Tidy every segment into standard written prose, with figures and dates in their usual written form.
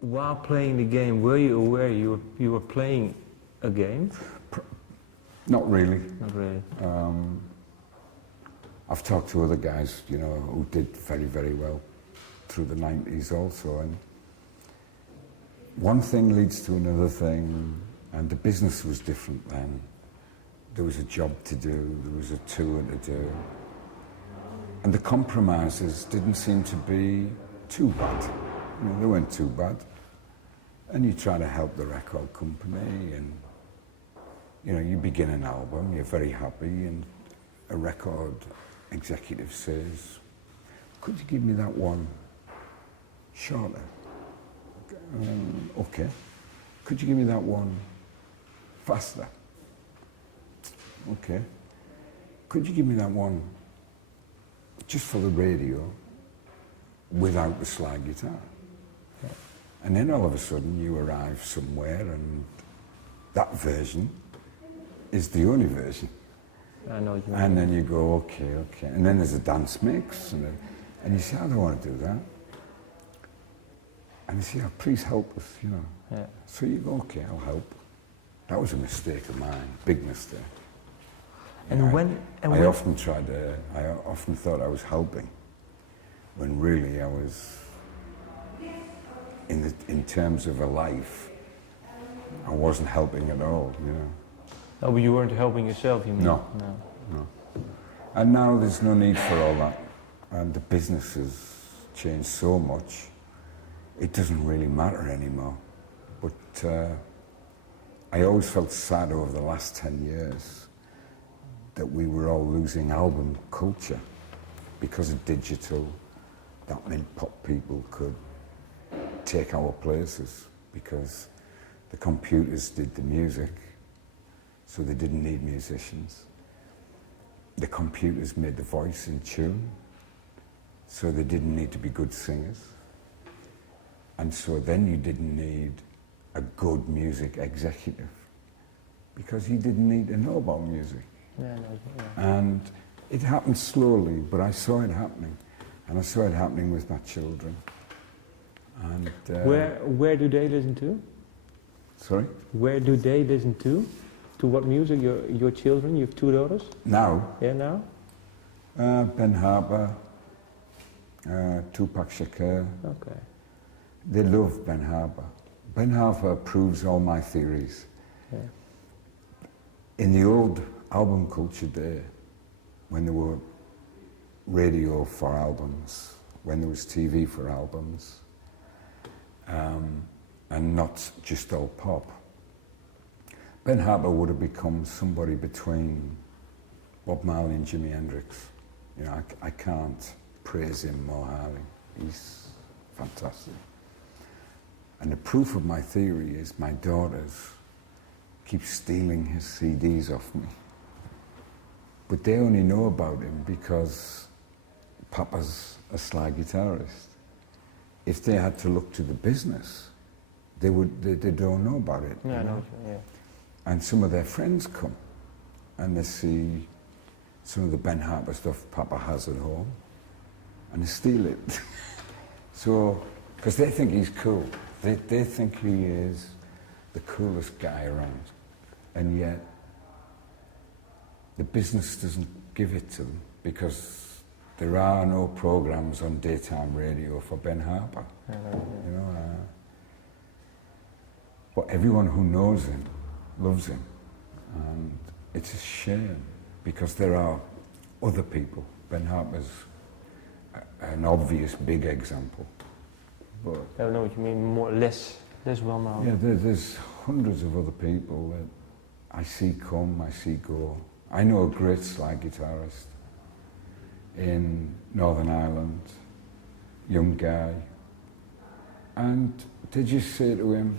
While playing the game, were you aware you were playing a game? Not really. Not really. I've talked to other guys, you know, who did very, very well through the 90s also, and one thing leads to another thing, and the business was different then. There was a job to do, there was a tour to do, and the compromises didn't seem to be too bad. You know, they weren't too bad. And you try to help the record company, and you know, you begin an album, you're very happy, and a record executive says, could you give me that one shorter? Okay. Could you give me that one faster? Okay. Could you give me that one just for the radio without the slide guitar? Yeah. And then all of a sudden you arrive somewhere and that version is the only version. I know what you mean. And then you go, okay. And then there's a dance mix, and you say, I don't want to do that. And you say, oh, please help us, you know. Yeah. So you go, okay, I'll help. That was a mistake of mine, big mistake. And you know, when... I often thought I was helping, when really I was, in terms of a life, I wasn't helping at all, you know. Oh, but you weren't helping yourself, you mean? No. And now there's no need for all that. And the business has changed so much, it doesn't really matter anymore. But I always felt sad over the last 10 years that we were all losing album culture because of digital. That meant pop people could take our places because the computers did the music. So they didn't need musicians. The computers made the voice in tune, so they didn't need to be good singers. And so then you didn't need a good music executive, because he didn't need to know about music. Yeah, no. And it happened slowly, but I saw it happening. And I saw it happening with my children. And where do they listen to? Sorry? Where do they listen to? To what music? Your children? You have 2 daughters? Now? Yeah, now? Ben Harper, Tupac Shakur. Okay. They love Ben Harper. Ben Harper proves all my theories. Yeah. In the old album culture day, when there were radio for albums, when there was TV for albums, and not just all pop, Ben Harper would have become somebody between Bob Marley and Jimi Hendrix. You know, I can't praise him more highly. He's fantastic. And the proof of my theory is my daughters keep stealing his CDs off me. But they only know about him because Papa's a slide guitarist. If they had to look to the business, they don't know about it. Yeah, no, yeah. And some of their friends come and they see some of the Ben Harper stuff Papa has at home and they steal it. So, because they think he's cool. They think he is the coolest guy around. And yet, the business doesn't give it to them because there are no programs on daytime radio for Ben Harper. You know, but everyone who knows him loves him, and it's a shame because there are other people. Ben Harper's an obvious big example, but I don't know what you mean. Less well known. yeah, there's hundreds of other people that I see come, I see go. I know a great slide guitarist in Northern Ireland, young guy, and they just say to him,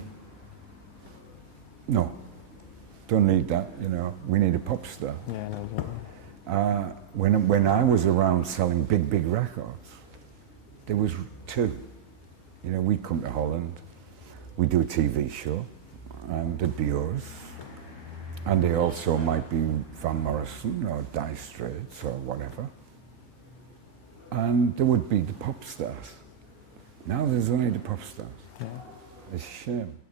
"No. Don't need that, you know, we need a pop star." Yeah, no. When I was around selling big records, there was 2. You know, we'd come to Holland, we'd do a TV show, and there'd be yours. And they also might be Van Morrison or Dire Straits or whatever. And there would be the pop stars. Now there's only the pop stars. Yeah. It's a shame.